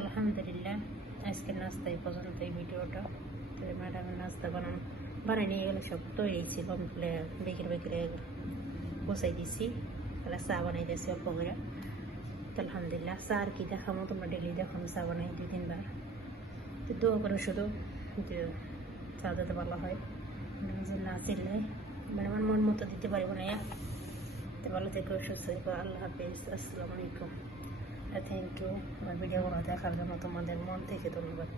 আলহামদুলিল্লাহ আজকের নাস্তা এই পর্যন্ত এই ভিডিওটা। তো ম্যাডামের নাস্তা বানাই নিয়ে গেলে সব তৈরি ছিল, বিকেলে বসাই দিছি, তাহলে চা বানাই দিয়েছি অল্প করে। তো আলহামদুলিল্লাহ চা আর কি দেখাবো, তোমরা ডেলি দেখো চা বানাই 2-3 বার। তো দোয়া করে শুধু যে চা দিতে ভালো হয়, না চিনলে মানে আমার মন মতো দিতে পারবো না। তো ভালো থেকে সুস্থ থাকো, আল্লাহ হাফিজ, আসসালামু আলাইকুম। থ্যাংক ইউ আমার ভিডিওগুলো দেখার জন্য, তোমাদের মন থেকে ধন্যবাদ।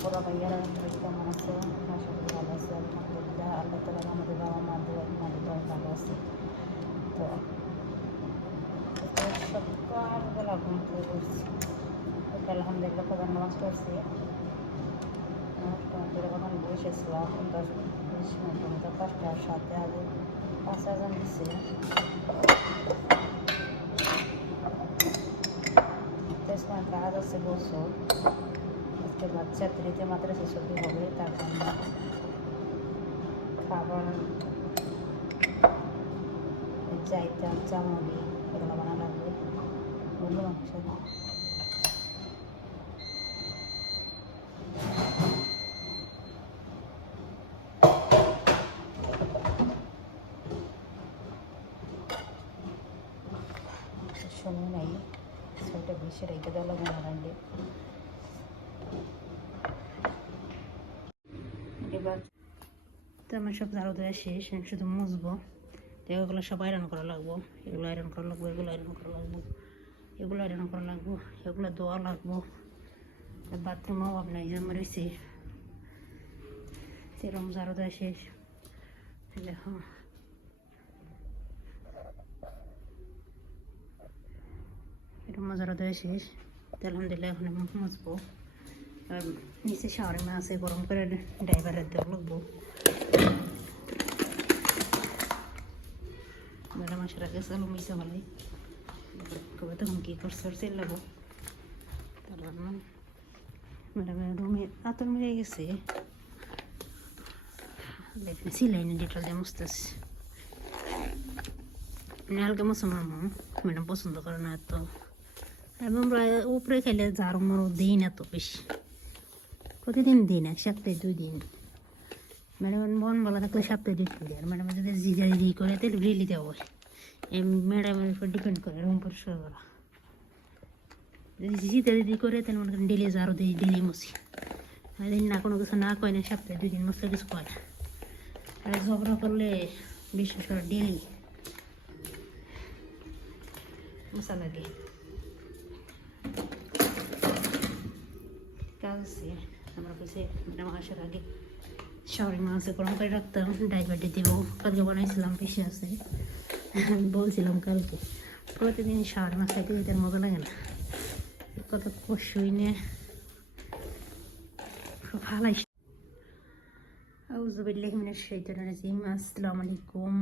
পুরো ভাইয়ারা কেমন আছে? আশা করি ভালো আছে, আলহামদুলিল্লাহ। আল্লাহ তালা আমাদের বাবা মা দোয়া ভালো আছে। তো সকালবেলা ঘুম থেকে করছি, আলহামদুলিল্লাহ প্রধান নামাজ পড়ছি। কখন বসেছিলাম 10-20 মিনিটের মতো, 5টার সাথে আগে 5 আজান দিচ্ছে। কাজ আছে বছর, আজকে বাচ্চা 3তে মাদ্রাসা ছুটি হবে, তার জন্য খাবার চাইতাম চামড়ি এগুলো বানা লাগবে, বললো মাংস সময় নাই, 6টা 20 রেখে দেওয়া লাগবে না রান্ডে। এবার তো আমার সব ঝাড়ু দেওয়া শেষ, আমি শুধু মুছবো। তো এগুলো সব আয়রন করা লাগবো, এগুলো আয়রন করা লাগবো, এগুলো আয়রন করা লাগবো, এগুলো আয়রন করা লাগবো, এগুলো ধোয়া লাগবো। বাথরুম অভাব নাই, জমা রয়েছে। সেরকম ঝাড়ু দেওয়া শেষ। দেখো এরকম ঝাড়ু দেওয়া শেষ। তো আলহামদুলিল্লাহ এখন আমি মুছবো। আর নিচে শাওয়ারের মাছ আছে, গরম করে ড্রাইভারের দেওয়া লাগবো। ম্যাডাম আসার আগে চালু মিশে ভালোই কবে তখন কী করছে লাগবো। তারপর ম্যাডামের রুমে আতর মিলে গেছে, দেখেন সিলাইনে ডিটেল দিয়ে মুছতেছি। হালকা মশা মারমো, ম্যাডাম পছন্দ করে না এত। এবং উপরে খেলে ঝাড়ু মারো দিই না তো বেশি, প্রতিদিন দিন 1 সপ্তাহে 2 দিন। ম্যাডামের মন ভালো থাকলে সপ্তাহে 2 দিন, আর ম্যাডামের যদি জিজারি করে তাহলে রিলি দেওয়া হয়। এই ম্যাডামের উপর ডিপেন্ড করে রুম পরিষ্কার করা। যদি জিজারি করে তাহলে মনে করেন ডেলি ঝাড়ু দিই, ডেলি মুছি। আর না কোনো কিছু না কয় না, সপ্তাহে 2 দিন মুছলে কিছু কয় না। আর ঝগড়া করলে বিশেষ করে ডেলি মশা লাগে। কাজ আছে আমার কাছে, ম্যাডাম আসার আগে শাওয়ারের মাছ গরম করে রাখতাম, ডাইভার্টে দেবো। কালকে বানাইছিলাম, বেশি আছে, বলছিলাম কালকে। প্রতিদিন শাওয়ারের মাছ খাইতে খাইতে মজা লাগে না, কত কষুই নে ভালাই। আউযুবিল্লাহি মিনাশ শাইতানির রাজিম। আসসালামু আলাইকুম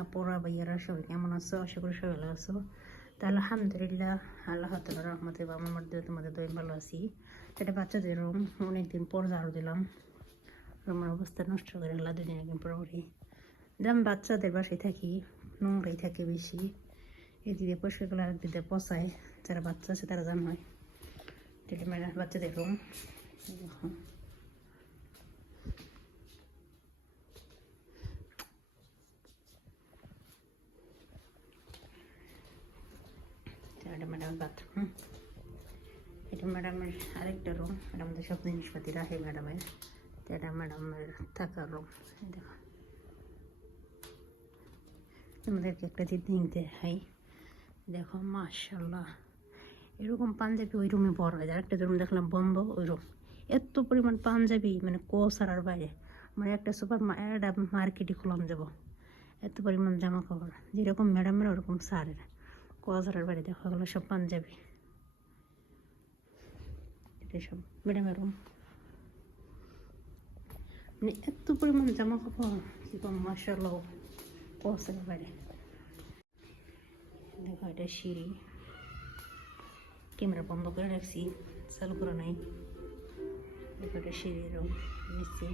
আপুরা ভাইয়ারা, সবাই কেমন আছো? আশা করি সবাই ভালো আছো। তা আলহামদুলিল্লাহ, আল্লাহ তাআলার রহমতে বা আমার তোমাদের দোয়া ভালো আছি। এটা বাচ্চাদের রুম, অনেকদিন পর ঝাড়ু দিলাম। রুমের অবস্থা নষ্ট করে আল্লাহ 2 দিন একদিন পরপরই। যেমন বাচ্চাদের বাসায় থাকি, নোংরাই থাকে বেশি। এদিকে পরিষ্কার করলে আর দিতে পচায়, যারা বাচ্চা আছে তারা জান হয়। এটা বাচ্চাদের রুম। এটা ম্যাডামের বাথরুম, এটা ম্যাডামের আরেকটা রুম। এটা আমাদের সব জিনিসপাতি রাখে ম্যাডামের। তো এটা ম্যাডামের থাকার রুম। দেখো আমাদেরকে একটা জিনিস দেখাই, দেখো মাশাআল্লাহ, এরকম পাঞ্জাবি ওই রুমে বড় হয়। আরেকটা রুম দেখলাম বন্ধ, ওই রুম এত পরিমাণ পাঞ্জাবি, মানে কোসারার বাইরে। মানে একটা একটা মার্কেটই খুলাম যাব, এত পরিমাণ জামা কাপড়। যেরকম ম্যাডামের ওরকম স্যারের, কোয়াঝারের বাড়ি দেখো, এগুলো সব পাঞ্জাবি, এটা সব ম্যাডামের রুম। মানে এত পরিমাণ জামা কাপড় কি কম, মাশাআল্লাহ। কোয়াঝারের বাড়ি দেখো, এটা সিঁড়ি, ক্যামেরা বন্ধ করে রাখছি, চালু করা নাই। দেখো এটা সিঁড়ির রুম নিচ্ছি।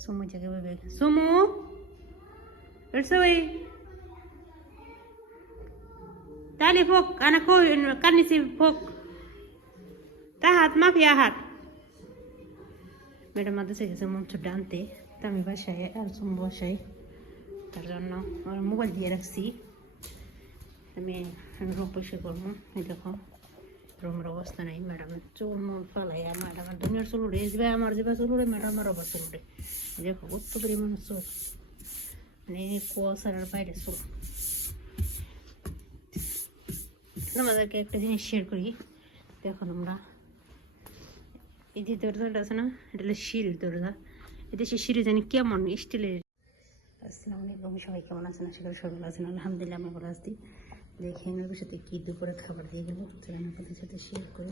সুমু জায়গা ভাবে, সুমু এটস ওই তালি ফোক আনা কই কানিসি ফোক তাহাত মাফিয়া হাত। ম্যাডাম মাদ্রাসা গেছে মঞ্চ ডানতে, তা আমি বাসায় আর সুমু বাসায়, তার জন্য আমার মোবাইল দিয়ে রাখছি। আমি রুম পরিষ্কার করবো। এই দেখো রুমের অবস্থা নেই, ম্যাডামের চুল মুল পালাই, আর ম্যাডামের দুনিয়ার চুল উঠে যাবে, আমার যাবে চুল উঠে, ম্যাডামের আবার চুল উঠে। দেখো কত পরিমাণ চুল, মানে কুয়াশার বাইরে চুল। আমাদেরকে একটা জিনিস শেয়ার করি, দেখুন আমরা এই যে দরজাটা আছে না, এটা হলো সিঁড়ির দরজা। এদেশে সিঁড়ি জানি কেমন স্টিলের। আসসালামু আলাইকুম, সবাই কেমন আছেন? আশা করি সবাই ভালো আছেন। আলহামদুলিল্লাহ আমি ভালো আছি। দেখেন ওর সাথে কি দুপুরের খাবার দিয়ে গেল, সেটা আপনাদের সাথে শেয়ার করি।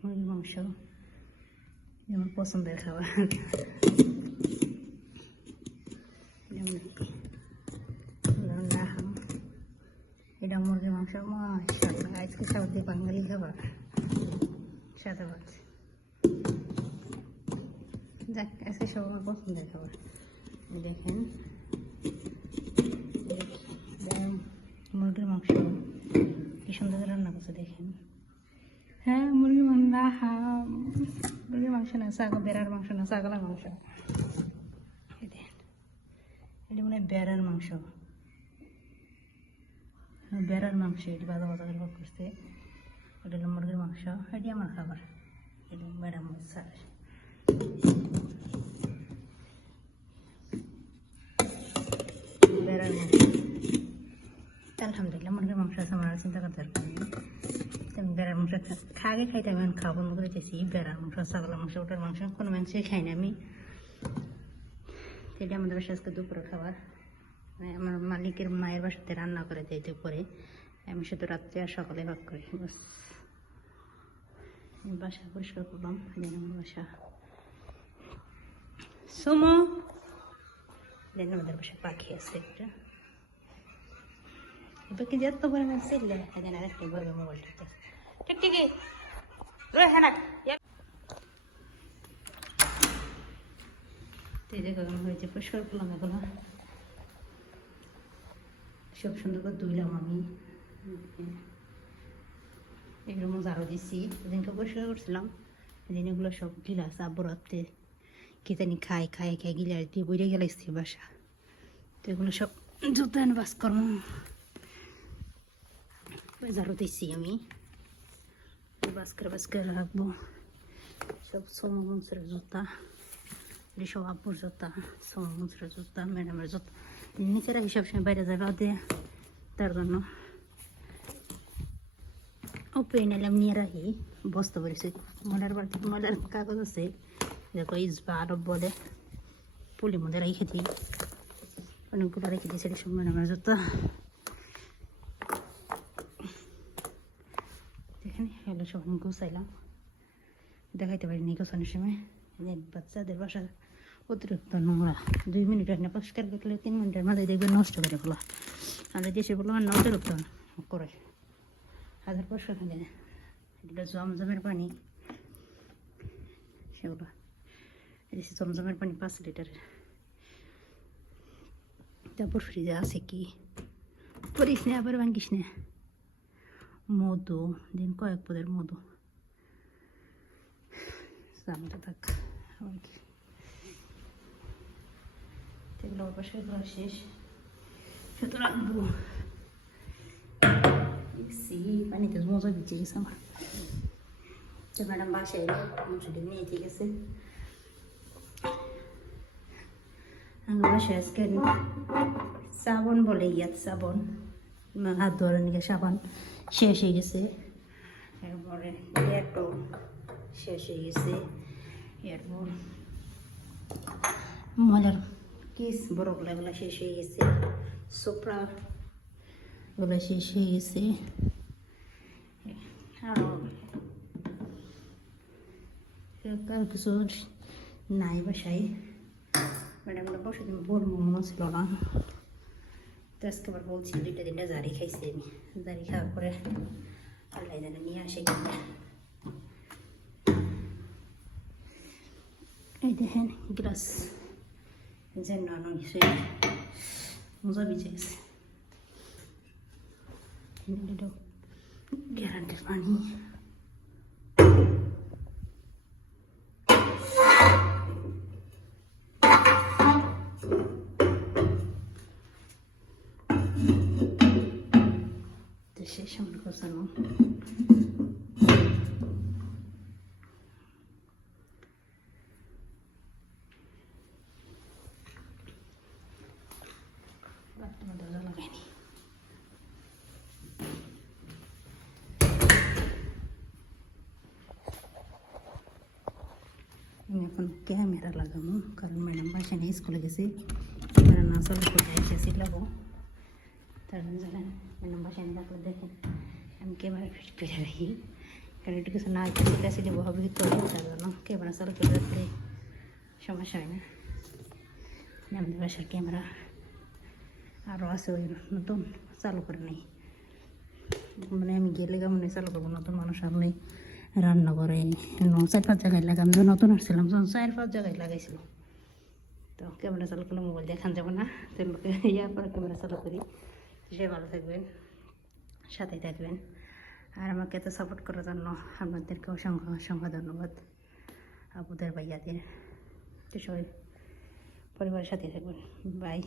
মুরগির মাংস আমার পছন্দের খাবার। এটা মুরগির মাংস, মাশাআল্লাহ। আজকে সাউথ বাঙালি খাবার, সাদা ভাত। যাক, আজকে সব আমার পছন্দের খাবার। দেখেন মুরগির মাংস কি সুন্দর রান্না করছে, দেখেন। হ্যাঁ মুরগির মাংস, মুরগির মাংস না, ছাগল, বেড়ার মাংস না, ছাগলের মাংস। এটা মানে বেড়ার মাংস, বেড়ার মাংস। এটি ভাজা ভাজা করে করছে। এটা হলো মুরগির মাংস, এটি আমার খাবার। এটা বেড়ার মাংস, বেড়ার মাংস। আলহামদুলিল্লাহ মুরগির মাংস আছে, আমার চিন্তা করতে পারবেন। আমি বেড়ার মাংস আগে খাইতে, আমি খাওয়া বন্ধ করে দিয়েছি। বেড়ার মাংস, ছাগলের মাংস, ওটার মাংস কোনো মাংসই খাই না আমি। সেটা আমাদের বাসায় আজকে দুপুরে খাবার। আমার মালিকের মায়ের বাসাতে রান্না করে দেয় দুপুরে, আমি শুধু রাত্রে আর সকালে ভাগ করি। বাস বাসা পরিষ্কার করলাম, আমার বাসা। সুমো দেন, আমাদের বাসায় পাখি আছে একটা, এবার কি যেত পরিমাণ ছেলে এখানে আরেকটা বলবে মোবাইলটা ঠিক ঠিকই দেখো হয়েছে। পরিষ্কার করলাম এগুলো সব সুন্দর করে ধুইলাম আমি। এগুলো মজা আরও দিচ্ছি, এদিনকে পরিষ্কার করছিলাম। এদিন এগুলো সব গিলাস আব্বুর হাতে কি জানি খাই গিলাস দিয়ে বইরে গেলাইছি বাসা। তো এগুলো সব জুতো এনে বাস করবো, ঝাড়ু দিচ্ছি আমি। বাস করে রাখবো সব। সমুদ্রের জুতা, সব আব্বুর জুতা, সমুদ্রের জুতা, ম্যাডামের জুতা। নিচেরা হিসাব সময় বাইরে যাবে ওদের, তার জন্য ওপরে নিলাম নিয়ে রাখি। বস্তা বলেছি ময়লার বাড়িতে, ময়লার কাগজ আছে, দেখো ইসবা আরব বলে, পুলির মধ্যে রেখে দিই। অনেকগুলো রেখে দিয়েছে সব ম্যাডামের জুতা। এখানে এগুলো সব আমি গুছাইলাম, দেখাইতে পারিনি গোছানোর সময়। বাচ্চাদের বাসা অতিরিক্ত নোংরা, 2 মিনিট না পরিষ্কার করলে 3 মিনিটের মাঝে দেখবে নষ্ট করে ফেলা। আমাদের দেশে বলো আর অতিরিক্ত করে, হাজার পরিষ্কার থাকে না। এগুলো জমজমের পানি, সেগুলো দেশে জমজমের পানি 5 লিটারের। তারপর ফ্রিজে আছে কি করিস না, আবার ভাঙ্গিস না। মধু দিন কয়েক পদের মধু, জানতে থাক আর কি। এগুলো অবশ্যই করা শেষ, শুধু রাখবো। পানিতে মজা দিচ্ছে গেছে আমার। তো ম্যাডাম বাসায় এলে মুসুটি নিয়ে ঠিক আছে। আমার বাসায় আজকে সাবান বলে সাবান, হাত ধোয়ার নিয়ে সাবান শেষ হয়ে গেছে। এরপরে এয়ারটো শেষ হয়ে গেছে। এরপর ময়লার কিস বড়গুলো এগুলো শেষ হয়ে গেছে, সোপ্রা ওগুলো শেষ হয়ে গেছে। আরও কারো কিছু নাই বাসায়, ম্যাডামরা বসে দিন বলবো মনে ছিল না, তো আজকে আবার বলছি 2টা 3টা জারি খাইছি আমি, জারি খাওয়ার পরে আল্লাহ জানে নিয়ে আসে কিনা। এই দেখেন গ্লাস যেন সে মজা বেঁচে গেছে, গ্যারান্টির পানি। শেষ আমার গোছানো। দরজা লাগাইনি, আমি এখন ক্যামেরা লাগাবো, কারণ ম্যাডাম বাসায় নিয়ে স্কুলে গেছি, ম্যাডাম না চলে কোথায় এসেছি লাগবো, তার জন্য জানেন ম্যাডাম বাসায় নিয়ে থাকলে দেখেন আমি ক্যামেরা ফিট করে রাখি, কারণ একটু কিছু না কাছে দেবো হবে তো, তার জন্য ক্যামেরা চালু করে রাখলে সমস্যা হয় না। আমাদের বাসার ক্যামেরা আরও আছে, ওই নতুন চালু করে নেই, মানে আমি গেলে কেমন চালু করবো, নতুন মানুষ আপনি রান্না করে 4-5 জায়গায় লাগাই, আমি তো নতুন আসছিলাম তখন 4-5 জায়গায় লাগাইছিল, তো ক্যামেরা চালু করলে মোবাইল দেখান যাবে না, তো ইয়ার পরে ক্যামেরা চালু করি। সে ভালো থাকবেন, সাথেই থাকবেন, আর আমাকে এত সাপোর্ট করার জন্য আপনাদেরকে অসংখ্য অসংখ্য ধন্যবাদ, আপুদের ভাইয়াদের, তো সবাই পরিবারের সাথে থাকবেন, বাই।